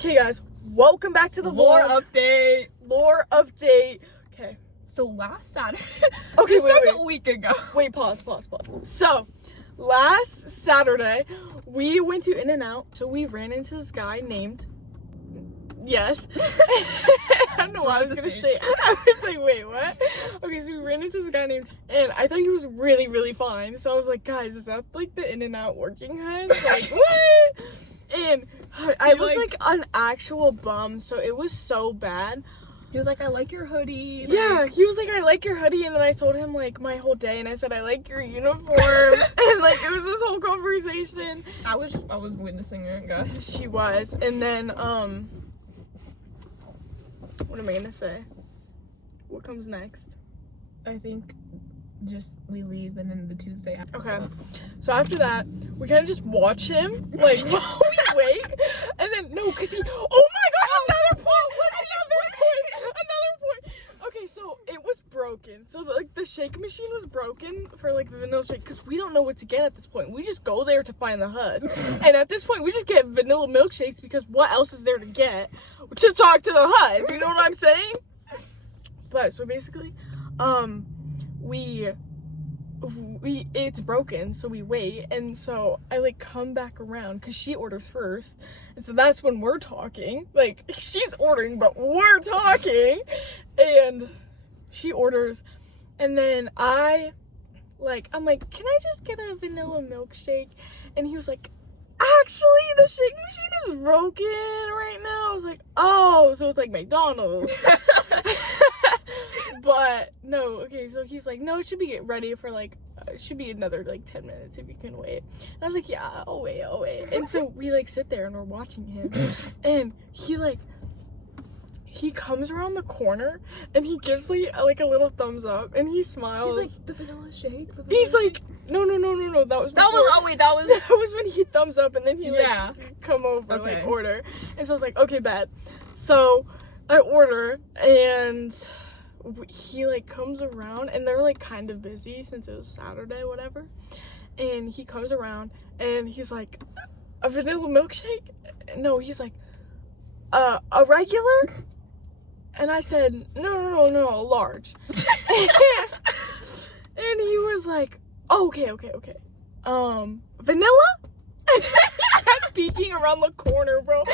Okay, guys, welcome back to the Lore vlog. update. Lore update. Okay. So last Saturday. Okay, this starts wait. a week ago. Wait, pause. So, last Saturday, we went to In-N-Out. So we ran into this guy named. Yes. I don't know what I was gonna say. I was like, wait, what? Okay, so we ran into this guy named, and I thought he was really, really fine. So I was like, guys, is that like the In-N-Out working head? Like, what? And I looked like an actual bum, so it was so bad. He was like, I like your hoodie. Yeah, he was like, I like your hoodie, and then I told him like my whole day, and I said I like your uniform, and like it was this whole conversation. I was witnessing it, guys. She was, and then what am I gonna say? What comes next? I think just we leave and then the Tuesday after. Okay. So after that, we kind of just watch him, like, while we wait. And then, no, because he, oh my gosh, another point. Okay, so it was broken. So, the shake machine was broken for, like, the vanilla shake, because we don't know what to get at this point. We just go there to find the huzz. And at this point, we just get vanilla milkshakes, because what else is there to get? To talk to the huzz, you know what I'm saying? But, so basically, it's broken, so we wait, and so I like come back around because she orders first, and so that's when we're talking. Like, she's ordering, but we're talking, and she orders, and then I'm like, can I just get a vanilla milkshake? And he was like, actually, the shake machine is broken right now. I was like, oh, so it's like McDonald's. But no, okay, so he's like, no, it should be ready for like, it should be another like 10 minutes if you can wait. And I was like, yeah, I'll wait. And so we like sit there and we're watching him, and he comes around the corner and he gives like a little thumbs up and he smiles. He's like, the vanilla shake? He's like, no, that was when he thumbs up, and then he like come over, like order. And so I was like, okay, bet. So I order, and he like comes around, and they're like kind of busy since it was Saturday, whatever. And he comes around and he's like, a vanilla milkshake? No, he's like, a regular? And I said, no, a large. And he was like, oh, okay. Vanilla? And he kept peeking around the corner, bro. Like,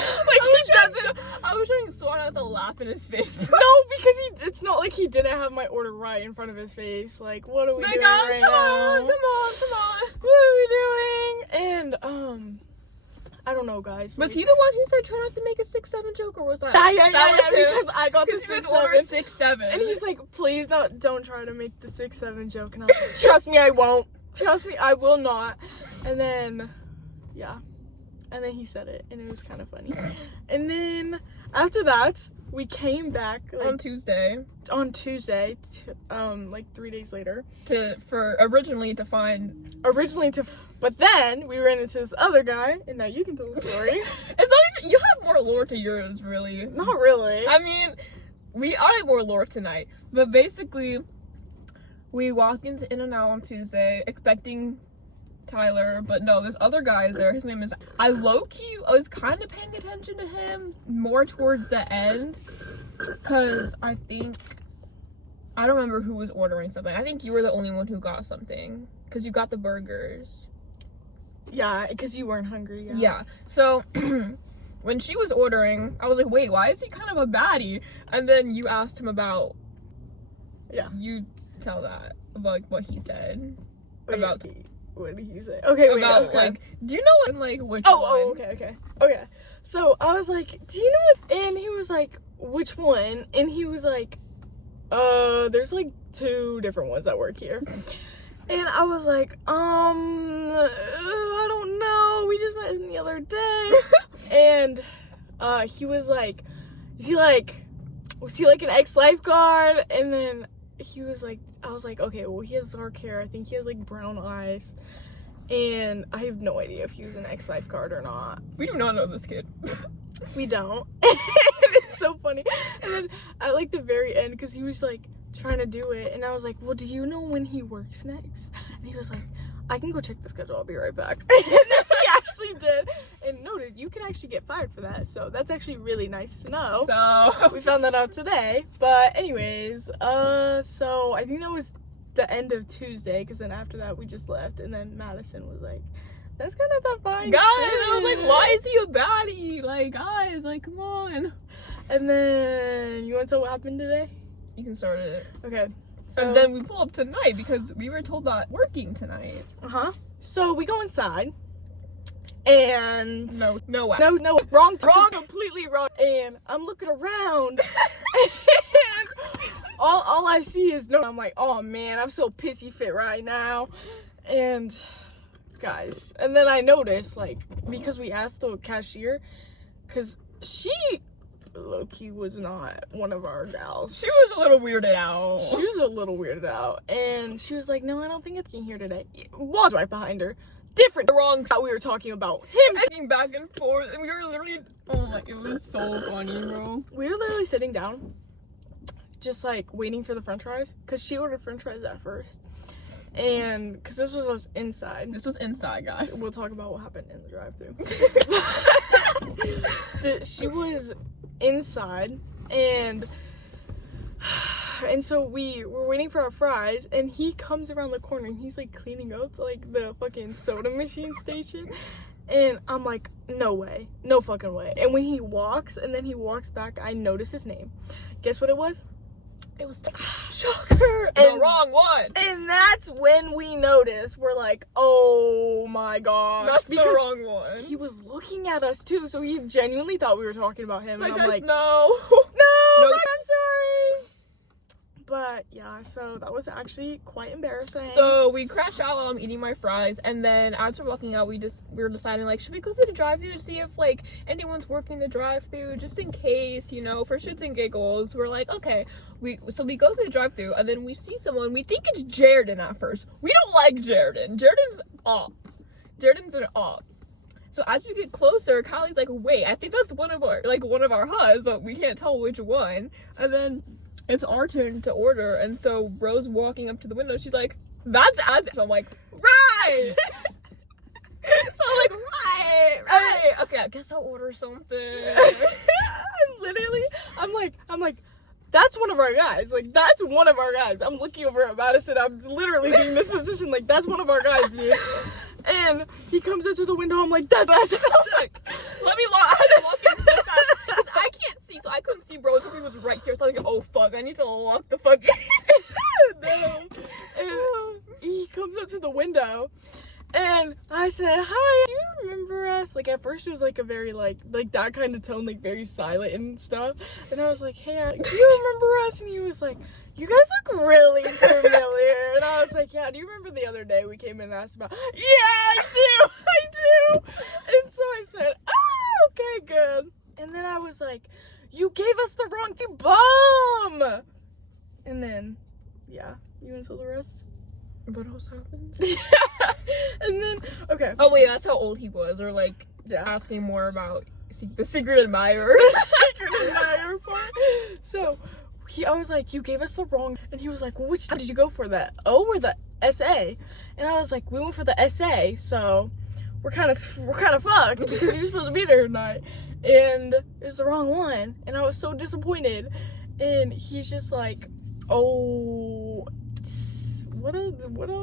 I was trying so hard not to laugh in his face, bro. No, because it's not like he didn't have my order right in front of his face. Like, what are we doing right now? Come on. What are we doing? And, I don't know, guys. Was he the one who said try not to make a 6-7 joke, or was that? Yeah, because I got the 6-7. And he's like, please don't try to make the 6-7 joke. And I was like, trust me, I won't. Trust me, I will not. And then, yeah. And then he said it, and it was kind of funny. And then after that, we came back like, on Tuesday, like 3 days later, but then we ran into this other guy, and now you can tell the story. It's not even, you have more lore to yours, really. Not really. I mean, I have more lore tonight, but basically, we walk into In-N-Out on Tuesday expecting Tyler, but no, this other guy is there. His name is, I was kind of paying attention to him more towards the end, because I don't remember who was ordering something. I think you were the only one who got something, because you got the burgers. Yeah, because you weren't hungry. Yeah. So when she was ordering, I was like, wait, why is he kind of a baddie? And then you asked him about, you tell that, about what he said. What did he say? Okay, wait. Like, do you know what, like, which one? Okay. So I was like, do you know what? And he was like, which one? And he was like, there's like 2 different ones that work here. And I was like, I don't know. We just met him the other day. And he was like, was he like an ex-lifeguard? And then he was like, I was like, okay, well, he has dark hair. I think he has like brown eyes. And I have no idea if he was an ex-lifeguard or not. We do not know this kid. We don't. It's so funny. And then at like the very end, because he was like trying to do it, and I was like, well, do you know when he works next? And he was like, I can go check the schedule, I'll be right back. And then he actually did. And noted, you can actually get fired for that. So that's actually really nice to know. So we found that out today. But anyways, so I think that was the end of Tuesday, because then after that we just left, and then Madison was like, that's kind of the fine guys, shit. I was like, why is he a baddie? Like, guys, like, come on. And then, you want to tell what happened today? You can start it. Okay. So, and then we pull up tonight because we were told that working tonight. So we go inside, and no, wrong, completely wrong. And I'm looking around, and all I see is no. I'm like, oh man, I'm so pissy fit right now, and guys, and then I noticed, like, because we asked the cashier, because she low-key was not one of our gals. She was a little weirded out. And she was like, no, I don't think it's here today. Walked right behind her. Different. The wrong we were talking about. Him sitting back and forth, and we were literally, oh my, it was so funny, bro. We were literally sitting down, just like waiting for the french fries, because she ordered french fries at first. And because this was us inside. This was inside, guys. We'll talk about what happened in the drive-thru. She was inside, and so we were waiting for our fries, and he comes around the corner, and he's like cleaning up like the fucking soda machine station, and I'm like, no way, no fucking way. And when he walks, and then he walks back, I notice his name. Guess what it was? It was Shocker! The wrong one! And that's when we noticed, we're like, oh my gosh. That's the wrong one. He was looking at us too, so he genuinely thought we were talking about him. Like, and I'm like, no, I'm sorry. But yeah, so that was actually quite embarrassing. So we crashed out while I'm eating my fries, and then as we're walking out, we were deciding, like, should we go through the drive-thru to see if, like, anyone's working the drive-thru, just in case, you know, for shits and giggles. We're like, okay. So we go through the drive-thru, and then we see someone. We think it's Jaredon at first. We don't like Jaredon. Jaredon's an op. So as we get closer, Kylie's like, wait, I think that's one of our huzz, but we can't tell which one. And then it's our turn to order, and so Rose walking up to the window, she's like, that's ads. So I'm like, right! So I'm like, right. Okay, I guess I'll order something. I'm like, that's one of our guys. Like, that's one of our guys. I'm looking over at Madison. I'm literally doing this position. Like, that's one of our guys, dude. And he comes into the window. I'm like, that's like, let me I had to walk in so fast because I can't see, so I couldn't see bro. So he was right here. So I'm like, oh fuck, I need to walk the fuck in. No. And he comes up to the window, and I said, hi, do you remember us? Like, at first it was like a very like that kind of tone, like very silent and stuff. And I was like, hey, do you remember us? And he was like, you guys look really familiar. And I was like, yeah, do you remember the other day we came in and asked about? Yeah, I do. And so I said, oh, okay, good. And then I was like, you gave us the wrong bomb. And then, yeah, you want to tell the rest? What else happened? And then, okay. Oh wait, that's how old he was, or like asking more about the secret admirer. Secret admirer part. So I was like, you gave us the wrong, and he was like, well, which did you go for, that O or the SA? And I was like, we went for the SA, so we're kind of fucked because he was supposed to be there tonight, and it was the wrong one, and I was so disappointed. And he's just like, oh, what else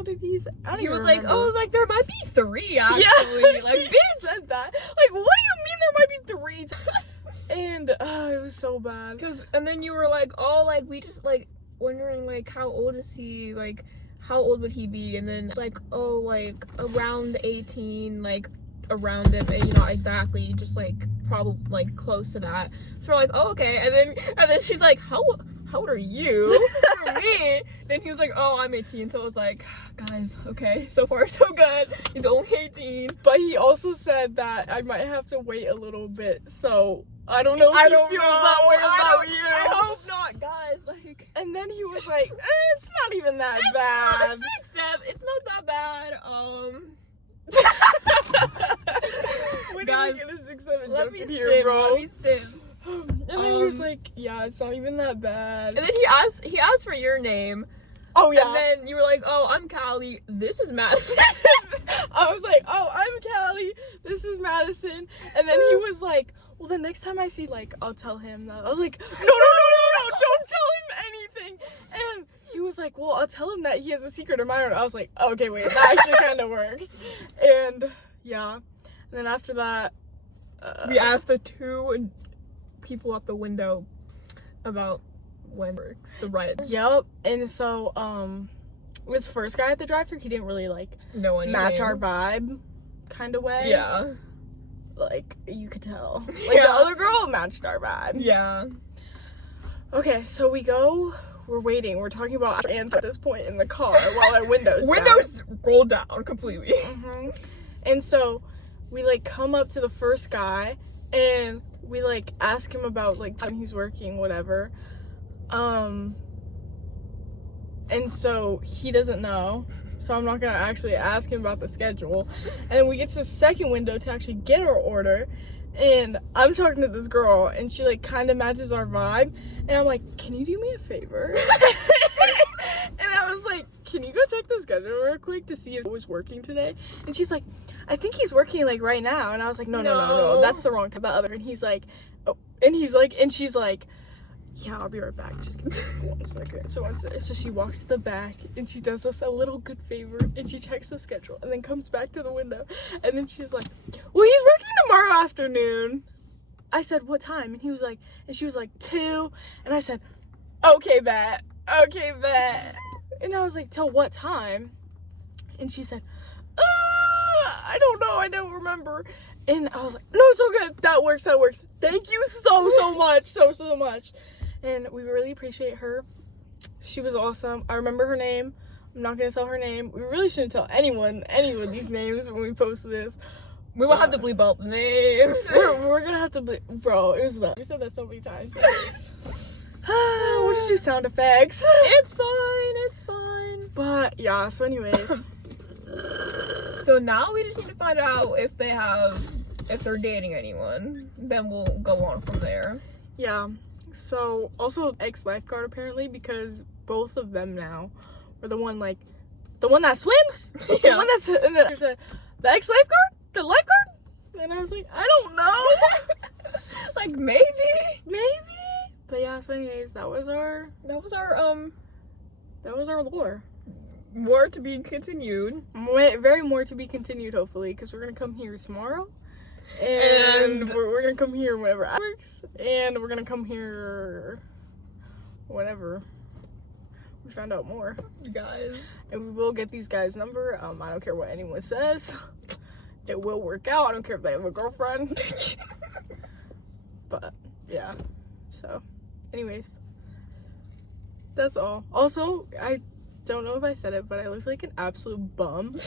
did he say? He was like, oh, like there might be 3 actually. Yeah, like he said that. Like, what do you mean there might be 3? And it was so bad. And then you were like, oh, like we just like wondering like how old is he? Like how old would he be? And then it's like, oh, like around 18, like around it, you know, exactly, just like probably like close to that. So we're like, oh, okay. And then she's like, how old are you? For me. Then he was like, oh, I'm 18. So I was like, guys, okay, so far so good. He's only 18. But he also said that I might have to wait a little bit. So I don't know if he feels that way about you. I hope not, guys. Like, and then he was like, it's not even that bad. 6'7". It's not that bad. When guys, did you get a 6'7" let joke me in here, bro? Let me stim. And then he was like, yeah, it's not even that bad. And then he asked for your name. Oh, yeah. And then you were like, oh, I'm Callie. This is Madison. I was like, oh, I'm Callie. This is Madison. And then he was like, well, the next time I see, like, I'll tell him that. I was like, no, don't tell him anything. And he was like, well, I'll tell him that he has a secret of my own. I was like, okay, wait, that actually kind of works. And, yeah. And then after that, we asked the 2 people at the window about when works, the right. Yep. And so, this first guy at the drive-thru, he didn't really, like, match our vibe kind of way. Yeah. Like, you could tell. Like, the other girl matched our vibe. Yeah. Okay, so we're waiting. We're talking about Anne's at this point in the car while our windows roll down completely. Mm-hmm. And so we, like, come up to the first guy, and we, like, ask him about, like, time he's working, whatever. And so he doesn't know. So I'm not gonna actually ask him about the schedule. And then we get to the second window to actually get our order. And I'm talking to this girl, and she, like, kind of matches our vibe. And I'm like, can you do me a favor? And I was like, can you go check the schedule real quick to see if it was working today? And she's like, I think he's working, like, right now. And I was like, no, that's the wrong time. The other. And he's like, oh, and she's like, yeah, I'll be right back. Just give me 1 second. So she walks to the back, and she does us a little good favor, and she checks the schedule, and then comes back to the window, and then she's like, well, he's working tomorrow afternoon. I said, what time? And he was like, and she was like, 2. And I said, okay, bet. And I was like, till what time? And she said, I don't know. I don't remember. And I was like, no, it's so good. That works. Thank you so much. So much. And we really appreciate her. She was awesome. I remember her name. I'm not going to tell her name. We really shouldn't tell anyone these names when we post this. We will have to bleep out the names. We're going to have to bleep. Bro, it was that. We said that so many times. We'll just do sound effects. It's fine. But, yeah, so anyways. So now we just need to find out if they're dating anyone. Then we'll go on from there. Yeah. So, also ex-lifeguard apparently, because both of them now are the one that swims? Yeah. The one that's, and then said, the ex-lifeguard? The lifeguard? And I was like, I don't know. Like, maybe. But yeah, so anyways, that was our lore. More to be continued. Very more to be continued, hopefully, because we're going to come here tomorrow. And we're going to come here whenever it works. And we're going to come here whenever we find out more. Guys. And we will get these guys' number. I don't care what anyone says. It will work out. I don't care if they have a girlfriend. But, yeah. So, anyways. That's all. Also, I don't know if I said it, but I looked like an absolute bum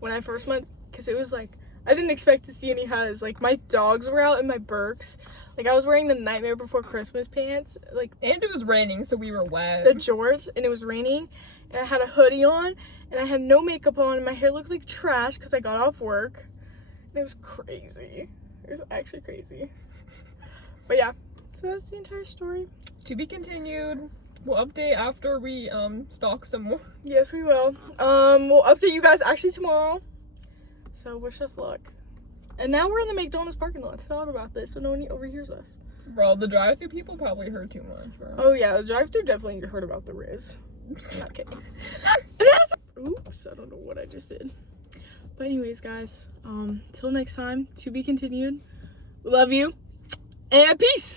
when I first went, because it was like, I didn't expect to see any huzz. Like, my dogs were out in my Birks. Like, I was wearing the Nightmare Before Christmas pants. Like, and it was raining, so we were wet. The jorts, and it was raining, and I had a hoodie on, and I had no makeup on, and my hair looked like trash because I got off work. And it was crazy. It was actually crazy. But yeah, so that's the entire story. To be continued. We'll update after we stalk some more. Yes, we will. We'll update you guys actually tomorrow. So wish us luck. And now we're in the McDonald's parking lot to talk about this, so no one overhears us. Bro, the drive-thru people probably heard too much, bro. Oh yeah, the drive-thru definitely heard about the Riz. Not kidding. Oops, I don't know what I just did. But anyways, guys, till next time, to be continued. We love you, and peace.